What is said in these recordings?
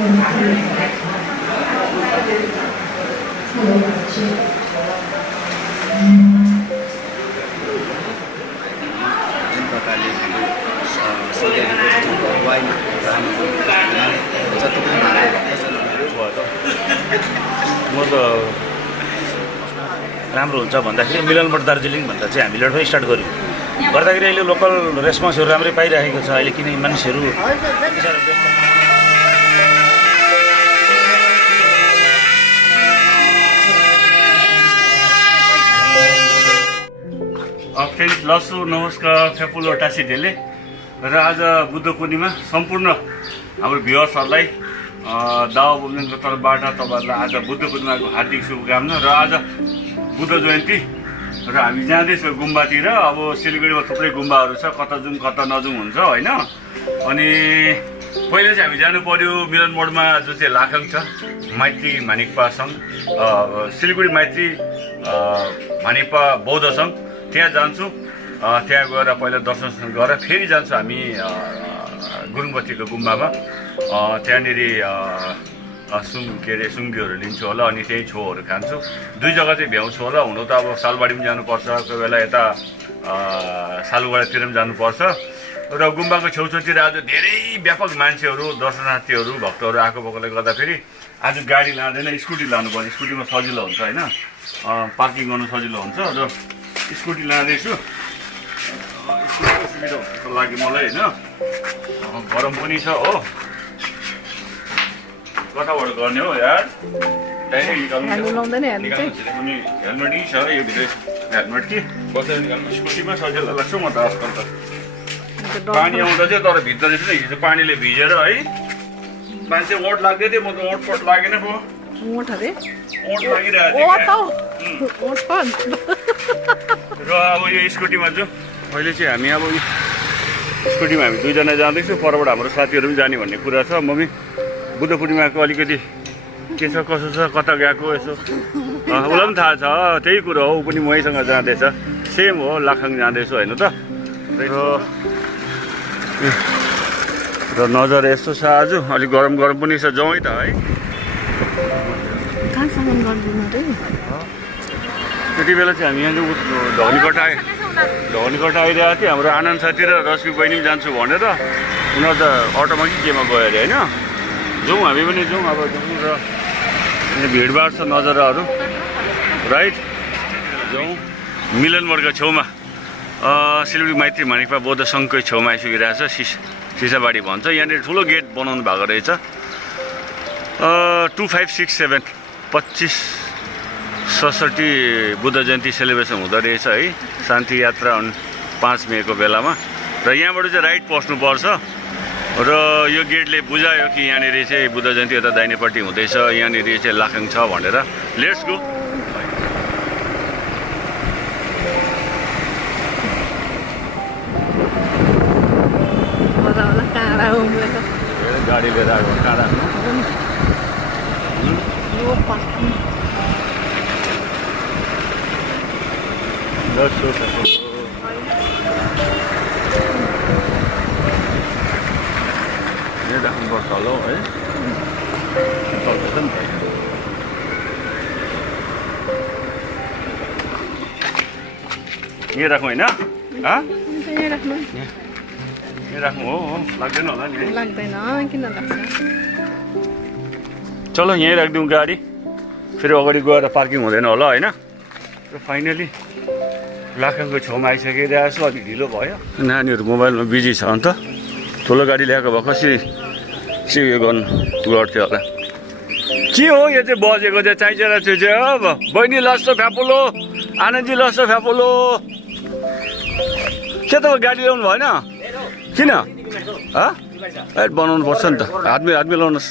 राम्रो हुन्छ भन्दाखेरि मिलनबाट दार्जिलिङ भन्दा चाहिँ हामीले एउटा स्टार्ट गर्यौँ गर्दाखेरि अहिले लोकल रेस्पोन्सहरू राम्रै पाइरहेको छ अहिले किनकि मान्छेहरू फ्रेन्ड्स लसु नमस्कार फेपुलो टासी ढेले र आज बुद्ध पूर्णिमा सम्पूर्ण हाम्रो भ्युअर्सहरूलाई दावा बोमजनको तर्फबाट तपाईँहरूलाई आज बुद्ध पूर्णिमाको हार्दिक शुभकामना र आज बुद्ध जयन्ती र हामी जाँदैछौँ गुम्बातिर। अब सिलिगुडीमा थुप्रै गुम्बाहरू छ, कता जाउँ कता नजाउँ हुन्छ होइन। अनि पहिला चाहिँ हामी जानु पर्यो मिलन मोडमा जुन चाहिँ लहाखाङ छ मैत्री मानिकपा सङ्घ, सिलिगुडी मैत्री मानिपा बौद्ध सङ्घ, त्यहाँ जान्छौँ। त्यहाँ गएर पहिला दर्शन गरेर फेरि जान्छौँ हामी गुरुङबत्तीको गुम्बामा। त्यहाँनिर सुङ्गीहरू लिन्छु होला अनि त्यही छेउहरू खान्छु। दुई जग्गा चाहिँ भ्याउँछु होला। हुनु त अब सालबारी पनि जानुपर्छ, कोही बेला यता सालुगडातिर पनि जानुपर्छ। र गुम्बाको छेउछाउतिर आज धेरै व्यापक मान्छेहरू, दर्शनार्थीहरू, भक्तहरू आएको भएकोले गर्दाखेरि आज गाडी लाँदैन, स्कुटी लानु पर्यो। स्कुटीमा सजिलो हुन्छ होइन, पार्किङ गर्नु सजिलो हुन्छ। र स्कुटी लाँदैछु, स्कुटीको सुविधा हुनुको लागि मलाई होइन। गरम पनि छ हो, कताबाट गर्ने हो यार, हेलमेट छ यो भित्र हेलमेट कि स्कुटीमा सजिलो लाग्छ म त आजकल त। पानी आउँदा चाहिँ तर भित्र चाहिँ हिजो पानीले भिजेर है मान्छे ओट लाग्दै थियो, म त ओटपट लागेन पो, ओट लागिरहेको र अब यो स्कुटीमा चाहिँ अहिले चाहिँ हामी अब स्कुटीमा हामी दुईजना जाँदैछौँ। परबाट हाम्रो साथीहरू पनि जाने भन्ने कुरा छ। म पनि बुद्ध पूर्णिमाको अलिकति के छ कसो छ कता गएको यसो उसलाई पनि थाहा छ, त्यही कुरो हो। ऊ पनि मैसँग जाँदैछ, सेम हो, लहाखाङ जाँदैछु होइन त। र नजर यस्तो छ आज, अलिक गरम गरम पनि छ। जाउँ है त है, त्यति बेला चाहिँ हामी यहाँ ढौनीकट आइरहेको थियो। हाम्रो आनन्द साथी र रश्मि बहिनी पनि जान्छु भनेर उनीहरू त अटोमा कि केमा गयो अरे होइन। जाउँ हामी पनि जाउँ, अब जाउँ। र भिडभाड छ नजराहरू राइट। जाउँ मिलन मोडको छेउमा सिलिगुडी मैत्री मानिकपा बौद्ध सङ्घकै छेउमा आइसकिरहेको छ। सिसाबारी भन्छ, यहाँनिर ठुलो गेट बनाउनु भएको रहेछ। 2567 2567 बुद्ध जयन्ती सेलिब्रेसन हुँदो रहेछ है, शान्ति यात्रा 5 मेको बेलामा। र यहाँबाट चाहिँ राइट पस्नुपर्छ। र यो गेटले बुझायो कि यहाँनिर चाहिँ बुद्ध जयन्ती यता दाहिनेपट्टि हुँदैछ, यहाँनिर चाहिँ लहाखाङ छ भनेर। Let's go. गाडी लिएर आएको टाढा राख्नुपर्छ होला है, चल्दैछ नि त। यहाँ राखौँ होइन, यहाँ राख्नु हो, लाग्दैन होला नि, लाग्दैन किन लाग्छ। चलो यहीँ राखिदिउँ गाडी, फेरि अगाडि गएर पार्किङ हुँदैन होला होइन। र फाइनली लहाखाङको छेउमा आइसकिरहेको छु। अलिक ढिलो भयो, नानीहरू मोबाइलमा बिजी छ। अन्त ठुलो गाडी ल्याएको भए कसरी उयो गर्नु गर्थ्यो होला। के हो यो चाहिँ बजेको चाहिँ चाहिन्छ चाहिँ अब बहिनी लस्सो फ्यापुलो, आनन्दजी लस्सो फ्यापुलो। के त गाडी ल्याउनु भएन किन? बनाउनु पर्छ नि त, हातमै लाउनुहोस्।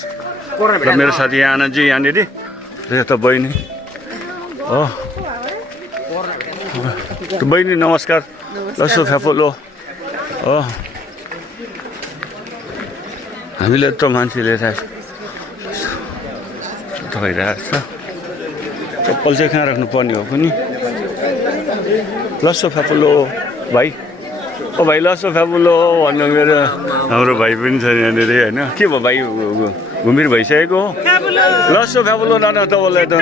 र मेरो साथी यहाँ आनन्दजी यहाँनिर, यो त बहिनी हो। बहिनी नमस्कार, लस्सो फ्यापुलो हो। हामीले त मान्छेले भइरहेको छ। चप्पल चाहिँ कहाँ राख्नु पर्ने हो पनि। लस्सो फ्यापुलो भाइ, भाइ लस्सो फ्यापुलो भन्नु मेरो हाम्रो भाइ पनि छ यहाँनिर होइन। के भयो भाइ घुमिर भइसकेको हो लस्सो फ्याबुलो नाना तपाईँलाई त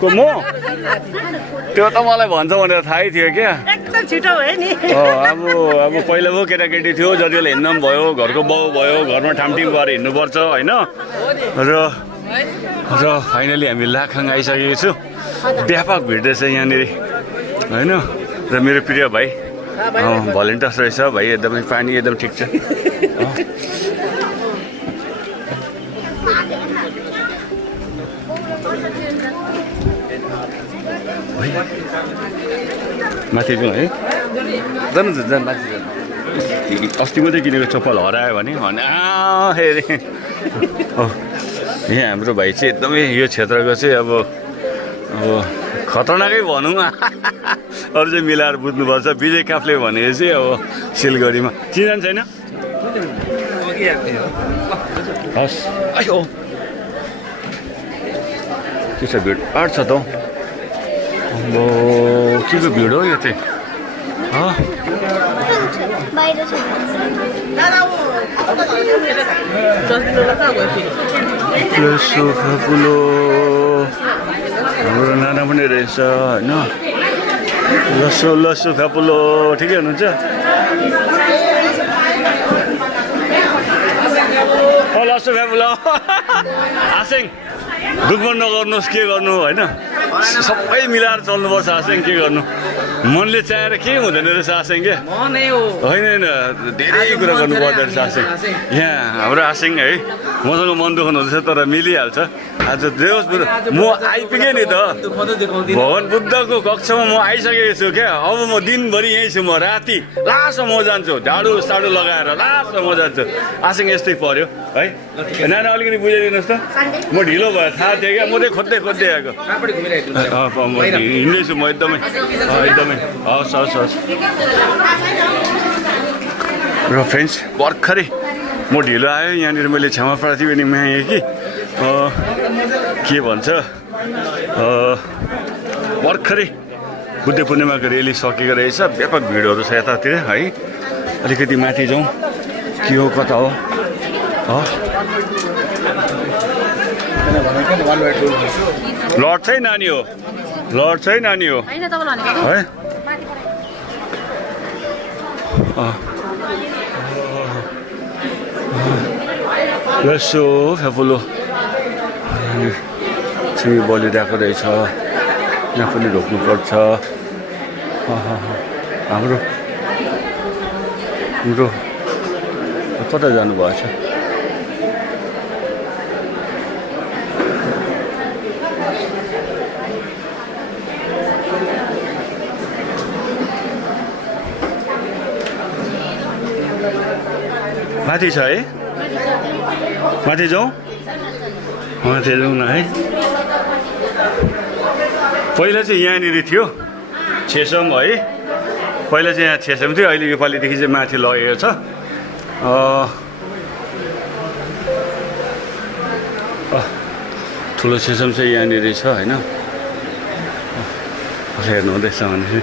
को म त्यो त मलाई भन्छ भनेर थाहै थियो क्या एकदम छिटो भयो नि अब पहिला पो केटाकेटी थियो जति बेला हिँड्न पनि भयो घरको बाउ भयो घरमा ठामठिम गरेर हिँड्नुपर्छ होइन र फाइनली हामी लाखाङ आइसकेको छु व्यापक भिड रहेछ यहाँनिर होइन र मेरो प्रिय भाइ भलिन्टियर्स रहेछ भाइ एकदमै पानी एकदम ठिक छ माथि जाउँ है जानु माथि अस्ति मात्रै किनेको चप्पल हरायो भने हेरे यहाँ हाम्रो भाइ चाहिँ एकदमै यो क्षेत्रको चाहिँ अब खतरनाकै भनौँ अरू चाहिँ मिलाएर बुझ्नुपर्छ विजय काफले भनेको चाहिँ अब सिलगढीमा चिनान छैन हस् के छ भिड आँट छ त के को भिड हो यो चाहिँ ठुलो हाम्रो नाना पनि रहेछ होइन लस्सो फ्यापुलो ठिकै हुनुहुन्छ लस्सो फ्यापुलो आसेङ दुःख नगर्नुहोस् के गर्नु होइन सबै मिलाएर चल्नुपर्छ आसेङ के गर्नु मनले चाहेर केही हुँदैन रहेछ आसेङ क्या होइन धेरै कुरा गर्नु पर्दो रहेछ आसेङ यहाँ हाम्रो आसेङ है मसँग मन दुखाउनु हुँदैछ तर मिलिहाल्छ आज देवस बुद्ध म आइपुगेँ नि त भगवान् बुद्धको कक्षमा म आइसकेको छु क्या अब म दिनभरि यहीँ छु म राति लास्टमा म जान्छु झाडु साडु लगाएर लास्टमा म जान्छु आसेङ यस्तै पर्यो है नाना अलिकति बुझाइदिनुहोस् त म ढिलो भयो थाहा थियो क्या म चाहिँ खोज्दै आएको हिँड्दैछु म एकदमै हस् र फ्रेन्ड्स भर्खरै म ढिलो आयो यहाँनिर मैले क्षमा प्रार्थी पनि मागेँ कि के भन्छ भर्खरै बुद्ध पूर्णिमाको रेली सकेको रहेछ व्यापक भिडहरू छ यतातिर है अलिकति माथि जाउँ के हो कता हो लड छै नानी हो है लस्सो फ्यापुलो छिमी बलिरहेको रहेछ यहाँ पनि ढोक्नुपर्छ हाम्रो कता जानुभएछ माथि छ है माथि जाउँ न है पहिला चाहिँ यहाँनिर थियो छेसम है पहिला चाहिँ यहाँ छेसम थियो अहिले योपालिदेखि चाहिँ माथि लगेको छ ठुलो छेसम चाहिँ यहाँनिर छ होइन हेर्नु हुँदैछ भने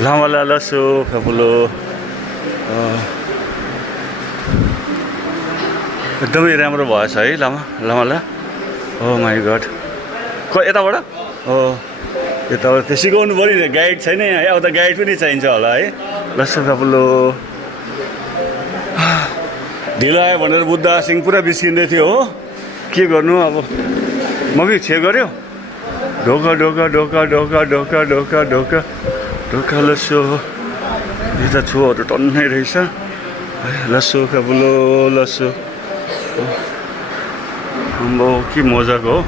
लामा लस्सो फ्यापुलो एकदमै राम्रो भएछ है लामाला ओ माई गड यताबाट यताबाट त्यो सिकाउनु पऱ्यो नि गाइड छैन यहाँ अब त गाइड पनि चाहिन्छ होला है लस्सो फ्यापुलो ढिलो आयो भनेर बुद्ध सिंह पुरा बिस्किँदै थियो हो के गर्नु अब मम्मी छे गर्यो ढोका लस्सो यता छुहरू टन्नै रहेछ लस्सो फ्यापुलो लस्सो आम्बो के मजाको हो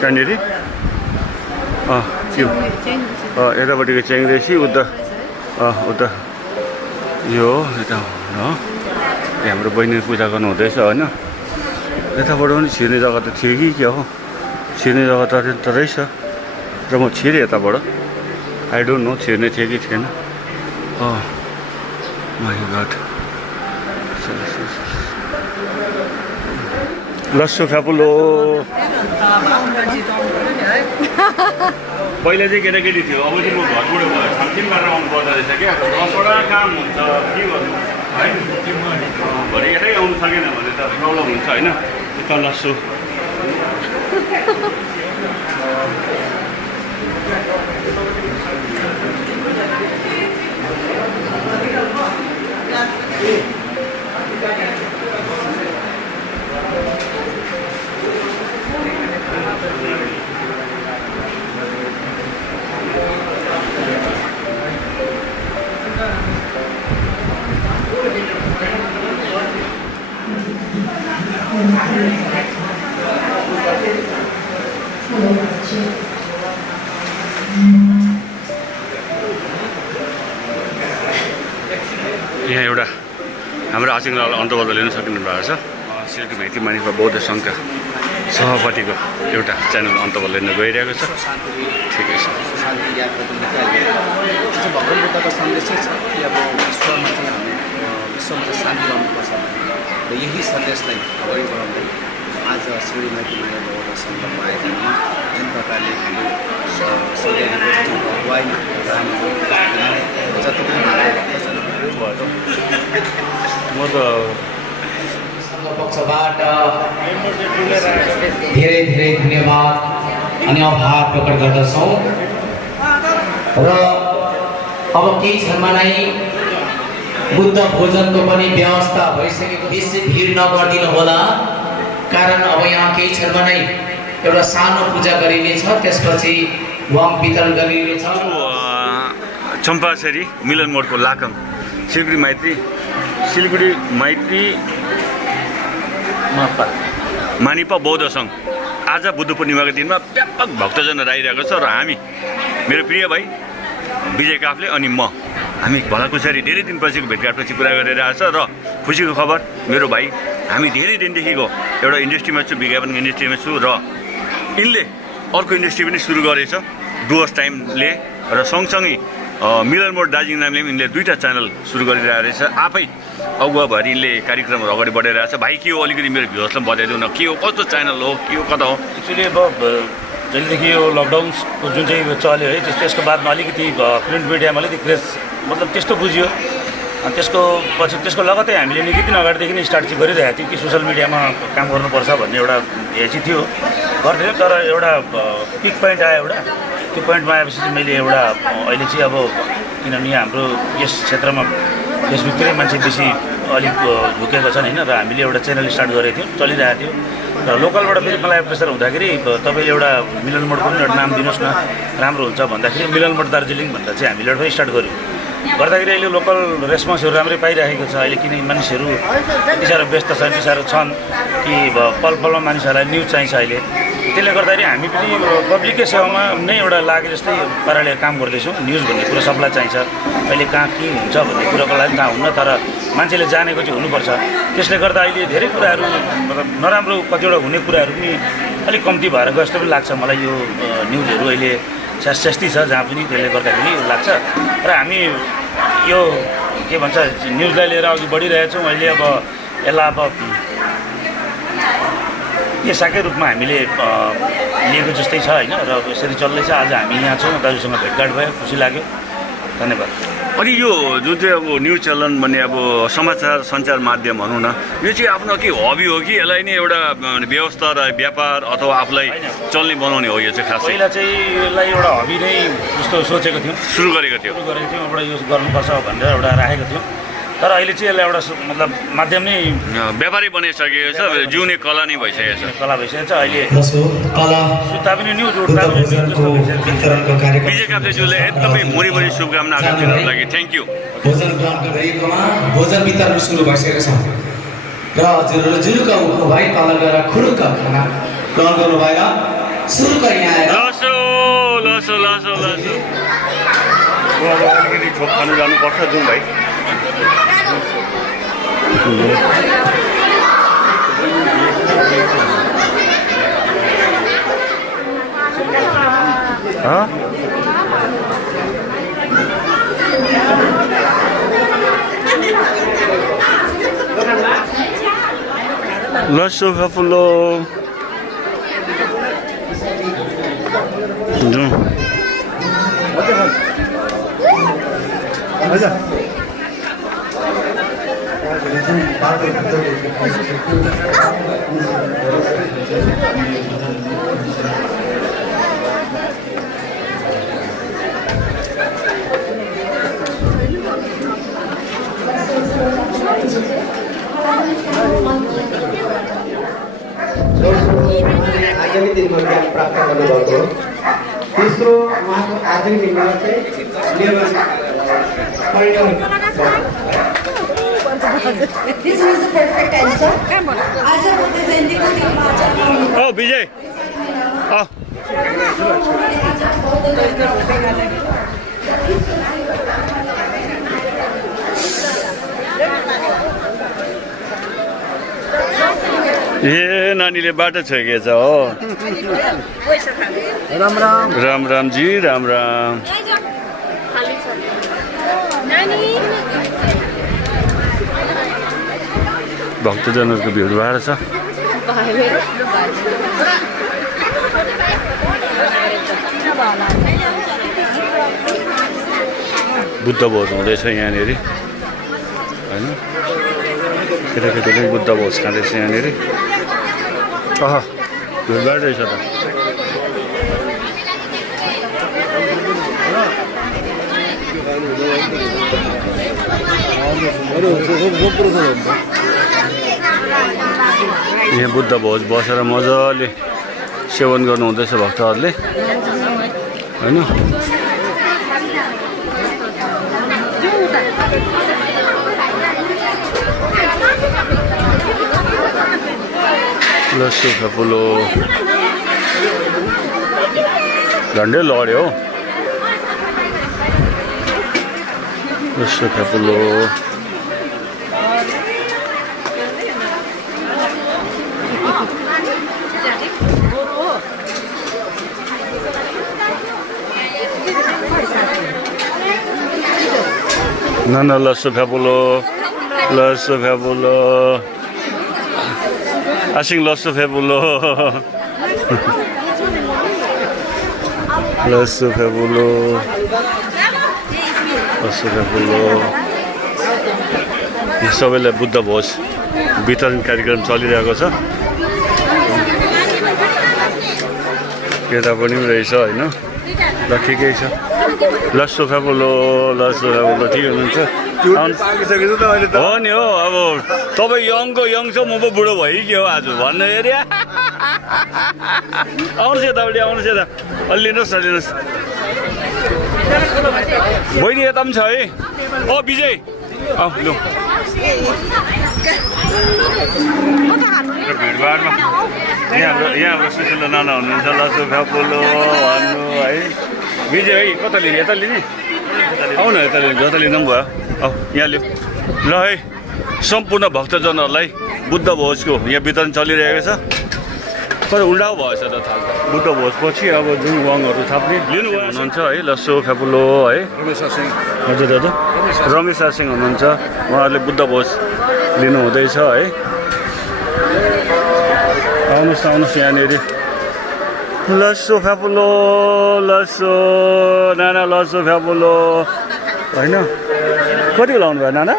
कहाँनिर त्यो यतापट्टिको च्याङ्रेसी उता यो यता हाम्रो बहिनी पूजा गर्नु हुँदैछ होइन यताबाट पनि छिर्ने जग्गा त थियो कि क्या हो छिर्ने जग्गा त रहेछ र म छिरेँ यताबाट आई डोन्ट नो छिर्ने थियो कि थिएन माई गड लस्सो फ्यापुलो पहिला चाहिँ केटाकेटी थियो, अब चाहिँ म घरबाट भयो 3 गरेर आउनु पर्दो रहेछ क्या। 10वटा काम हुन्छ के गर्नु है, भरे यतै आउनु सकेन भने त प्रब्लम हुन्छ होइन। तल सो यहाँ एउटा हाम्रो आचरणलाई अन्तर्गत लिन सक्नु भएको छ। सिलिगुडी माइती मानिपा बौद्ध सङ्घका सभापतिको एउटा च्यानल अन्तर्गत लिन गइरहेको छ। ठिकै छ। भगवान बुद्धको सन्देश छ कि अब विश्वमा चाहिँ हामी विश्वमा चाहिँ शान्ति रहनुपर्छ र यही सन्देशलाई अगाडि बढाउँदै आज सिलिगुडी माइती मानिपा बौद्ध सङ्घको आयोजनमा जुन प्रकारले हामीले अगुवाईमा जति पनि म त पक्षबाट धेरै धेरै धन्यवाद अनि आभार प्रकट गर्दछौँ र अब केही क्षणमा नै बुद्ध भोजनको पनि व्यवस्था भइसकेको, बेसी भिड नगरिदिनु होला, कारण अब यहाँ केही क्षणमा नै एउटा सानो पूजा गरिनेछ, त्यसपछि वाम वितरण गरिनेछ। चम्पासरी मिलन मोडको लाखङ सिलिगुडी माइत्री मानिपा बौद्ध सङ्घ आज बुद्ध पूर्णिमाको दिनमा व्यापक भक्तजनहरू आइरहेको छ र हामी, मेरो प्रिय भाइ विजय काफले अनि म, हामी भलाकुसारी धेरै दिनपछिको भेटघाटपछि कुरा गरिरहेको छ। र खुसीको खबर, मेरो भाइ हामी धेरै दिनदेखिको एउटा इन्डस्ट्रीमा छु, विज्ञापन इन्डस्ट्रीमा छु र यिनले अर्को इन्डस्ट्री पनि सुरु गरेछ डुवर्स टाइमले र सँगसँगै मिलन मोड दार्जिलिङ नामले पनि यिनले 2टा च्यानल सुरु गरिरहेको रहेछ। आफै अगुवा भएर यिनले कार्यक्रमहरू अगाडि बढाइरहेको छ। भाइ के हो अलिकति मेरो भ्युअर्सलाई बताइदिउँ न, के हो, कस्तो च्यानल हो, के हो, कता हो? एक्चुअली अब जहिलेदेखि यो लकडाउनको जुन चाहिँ चल्यो है, त्यसको बादमा अलिकति प्रिन्ट मिडियामा अलिकति क्रेज मतलब त्यस्तो बुझ्यो। अनि त्यसको पछि त्यसको लगत्तै हामीले निकै दिन अगाडिदेखि नै स्टार्ट चाहिँ गरिरहेको थियौँ कि सोसियल मिडियामा काम गर्नुपर्छ भन्ने एउटा हेची थियो, गर्थ्यो। तर एउटा पिक पोइन्ट आयो, एउटा त्यो पोइन्टमा आएपछि चाहिँ मैले एउटा अहिले चाहिँ अब किनभने हाम्रो यस क्षेत्रमा फेसबुकतिरै मान्छे बेसी अलिक झुकेको छन् होइन, र हामीले एउटा च्यानल स्टार्ट गरेको थियौँ, चलिरहेको थियो। र लोकलबाट फेरि मलाई प्रेसर हुँदाखेरि तपाईँले एउटा मिलन मोडको पनि एउटा नाम दिनुहोस् न, राम्रो हुन्छ भन्दाखेरि मिलन मोड दार्जिलिङ भन्दा चाहिँ हामीले एउटा स्टार्ट गऱ्यौँ। गर्दाखेरि अहिले लोकल रेस्पोन्सहरू राम्रै पाइरहेको छ अहिले, किन मानिसहरू यति साह्रो व्यस्त छन्, यति साह्रो छन् कि पल पलमा मानिसहरूलाई न्युज चाहिन्छ अहिले। त्यसले गर्दाखेरि हामी पनि पब्लिककै सेवामा नै एउटा लागे जस्तै पाराले काम गर्दैछौँ। न्युज भन्ने कुरा सबलाई चाहिन्छ, अहिले कहाँ के हुन्छ भन्ने कुराको लागि थाहा हुन्न, तर मान्छेले जानेको चाहिँ हुनुपर्छ। त्यसले गर्दा अहिले धेरै कुराहरू मतलब नराम्रो कतिवटा हुने कुराहरू पनि अलिक कम्ती भएर गयो जस्तो पनि लाग्छ मलाई। यो न्युजहरू अहिले सस्ती छ जहाँ पनि, त्यसले गर्दाखेरि लाग्छ। र हामी यो के भन्छ न्युजलाई लिएर अघि बढिरहेछौँ अहिले। अब यसलाई अब पेसाकै रूपमा हामीले लिएको जस्तै छ होइन, र यसरी चल्दैछ। आज हामी यहाँ छौँ, दाजुसँग भेटघाट भयो, खुसी लाग्यो, धन्यवाद। अनि यो जुन चाहिँ अब न्युज चलन भन्ने अब समाचार सञ्चार माध्यम भनौँ न, यो चाहिँ आफ्नो के हबी हो कि यसलाई नै एउटा व्यवस्था र व्यापार अथवा आफूलाई चल्ने बनाउने हो? यो चाहिँ खास पहिला चाहिँ यसलाई एउटा हबी नै जस्तो सोचेको थियौँ, सुरु गरेको थियौँ, एउटा यो गर्नुपर्छ भनेर एउटा राखेको थियौँ। तर अहिले चाहिँ यसलाई एउटा मतलब माध्यम नै व्यापारै बनाइसकेको छ, जिउने कला नै भइसकेको छ, कला भइसकेको छ अहिले। सुत्ता पनि न्युज उठ्दा पनि विजय काफ्लेज्यूले एकदमै मुरी शुभकामना आगामी दिनको लागि थ्याङ्क यू। भोजन ग्रहण गरिएकोमा भोजन वितरण सुरु भइसकेको छ र हजुरहरू जुरुका उठ्नु भाइ, तल गएर खुरुक्क खाना ग्रहण गर्नु भएर सुरुका यहाँ आएर लसो अलिकति छोप खानु जानुपर्छ, जाउँ भाइ। लसो फुलो आगामी दिनमा ज्ञान प्राप्त गर्नुभएको हो। तेस्रो उहाँको आगामी दिनमा चाहिँ This was the perfect answer. आज बुद्ध जयन्तीको दिनमा ओ विजय ए नानीले बाटो छोकेछ हो। राम राम राम राम जी राम राम। भक्तजनहरूको भिड भएर छ। बुद्ध भोज हुँदैछ यहाँनिर होइन, केटाकेटीले बुद्ध भोज खाँदैछ यहाँनिर। भिडभाड रहेछ त। यहाँ बुद्ध भोज बसेर मजाले सेवन गर्नु हुँदैछ भक्तहरूले होइन। लस्सु फपुलो झन्डै लड्यो हौ। लस्सु फपुलो Nana lasso fabulo, lasso fabulo. I sing lasso fabulo. Lasso fabulo. Lasso fabulo. यो सबैलाई बुद्ध भोज वितरण कार्यक्रम चलिरहेको छ। केटा पनि रहेछ हैन, ल ठिकै छ। लस्सो फ्याबुलो ठिक हुनुहुन्छ? हो नि हो, अब तपाईँ यङको यङ छ, म पो बुढो भइ के हो आज भन्नु एरिया। आउनुहोस् यतापट्टि, आउनुहोस् यता, अलि लिनुहोस् न, लिनुहोस्। बहिनी यता पनि छ है। ओ विजय आऊ लु। भिडभाडमा यहाँ हाम्रो सुशीला नाना हुनुहुन्छ। लस्सो फ्याबुलो भन्नु है। विजय है कता लिने? यता लिने? आऊ न यता लिने, जता लिनु पनि भयो। औ यहाँ लिऊ ल है। सम्पूर्ण भक्तजनहरूलाई बुद्ध भोजको यहाँ वितरण चलिरहेको छ। तर उल्टा भएछ त थाल त। बुद्ध भोजपछि अब जुन वाङहरू थाप्ने लिनु हुनुहुन्छ है। लस्सो फ्याबुलो है। हजुर दाजु रमेश सिंह हुनुहुन्छ, उहाँहरूले बुद्ध भोज लिनु हुँदैछ है। आउनुहोस् आउनुहोस् यहाँनिर। लस्सो फ्याबुलो, लस्सो नाना, लस्सो फ्याबुलो होइन। कति लाउनु भयो नाना?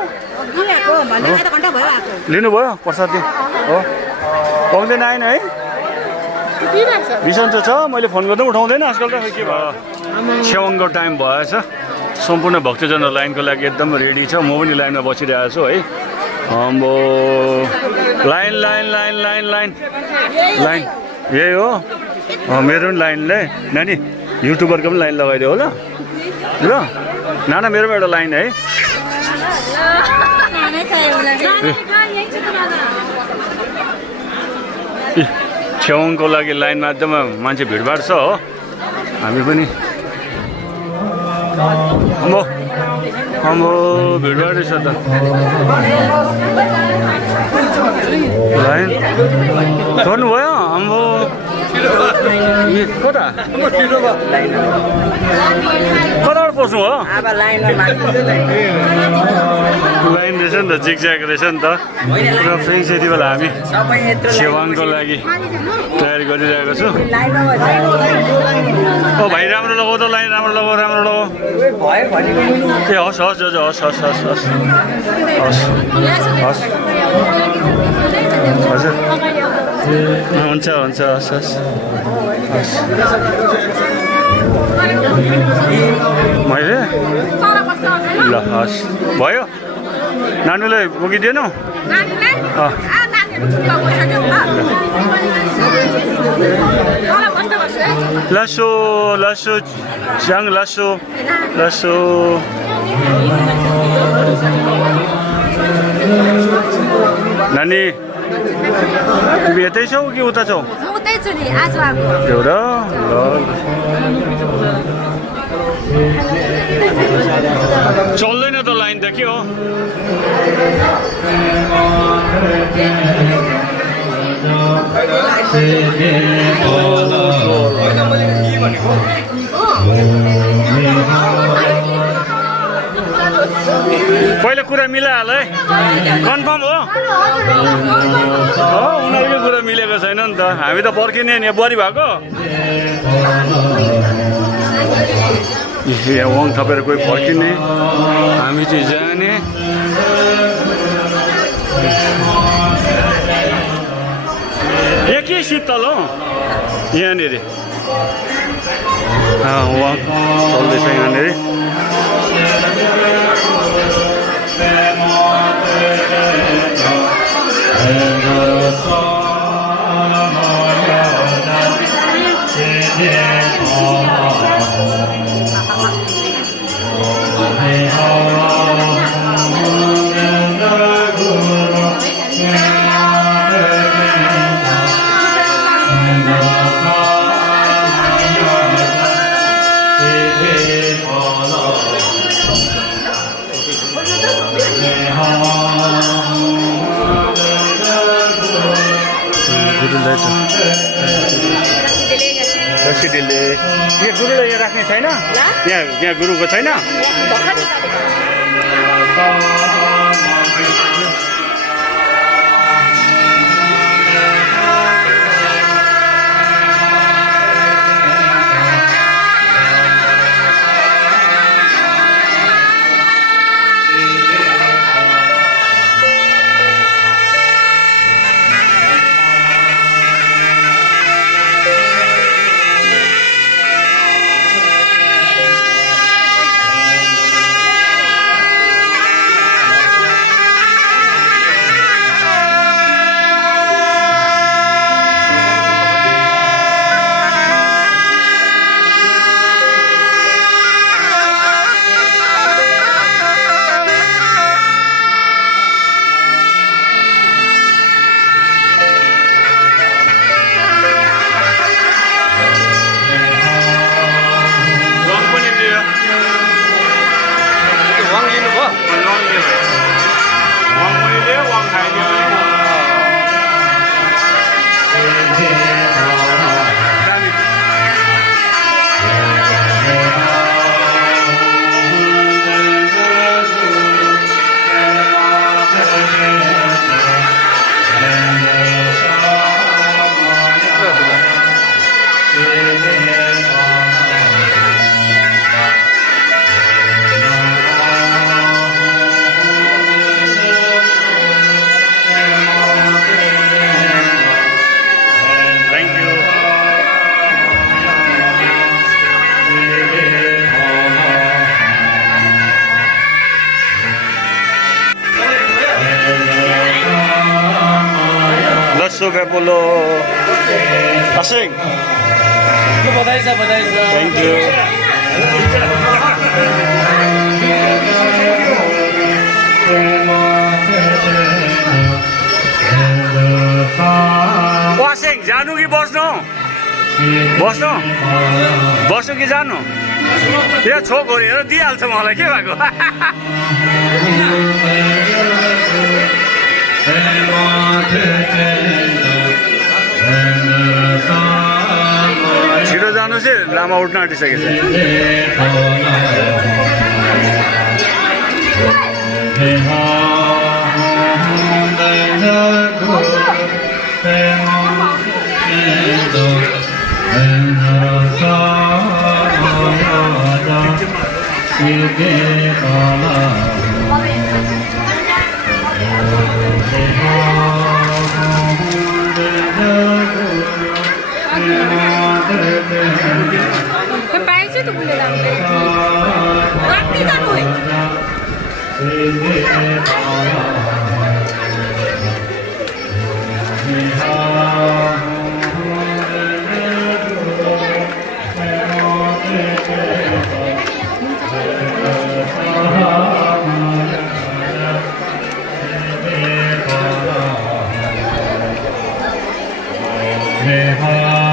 लिनुभयो प्रसाद हो? पाउँदैन आएन है? बिसन्चो छ, मैले फोन गर्दा उठाउँदैन आजकल त। के भयो? छेवाङको टाइम भएछ। सम्पूर्ण भक्तजनहरू लाइनको लागि एकदम रेडी छ। म पनि लाइनमा बसिरहेको छु है। अम्बो line line line line line line यही हो। मेरो पनि लाइनले नानी युट्युबरको पनि लाइन लगाइदियो होला ल। नाना मेरो पनि एउटा लाइन है। छेवाङको लागि लाइनमा एकदम मान्छे भिडभाड छ हो। हामी पनि अम्बो अम्बो भिडभाडै छ त। लाइन गर्नुभयो? अम्बो कता कताबाट पस्नु हो? लाइन रहेछ नि त, जिगज्याग रहेछ नि त पुरा। फ्रेन्ड्स यति बेला हामी छेवाङको लागि तयारी गरिरहेको छु। ओ भाइ राम्रो लगाऊ त लाइन राम्रो लगाऊ ए हस् हस् दाजु हस् हस् हस् हस् हस् हस् हजुर हुन्छ हुन्छ हस् हस् हस् मैले ल हस् भयो नानीलाई बोकिदिएनौ लसो लसो च्याङ लसो लसो नानी तिमी यतै छौ कि उता छौ उतै छु नि आज आएको एउटा चल्दैन त लाइन त के हो पहिला कुरा मिलाइहाल है कन्फर्म हो उनीहरूको कुरा मिलेको छैन नि त हामी त पर्खिने नि बुहारी भएको यहाँ वाङ थपेर कोही फर्किने हामी चाहिँ जाने एकै शीतल हो यहाँनिर वाङ चल्दैछ यहाँनिर कसैले यहाँ गुरुलाई यहाँ राख्ने छैन यहाँ गुरुको छैन Polo Asing. Thank you. Asing, जानु कि बस्नु? बस्नु? बस्नु कि जानु? यो छोकरी हेर दिइहाल्छ मलाई के भएको? छिटो जानु चाहिँ लामा उठ्न आँटिसकेछ Cái bé chứ tụi mình làm cái gắt đi ra rồi. Hare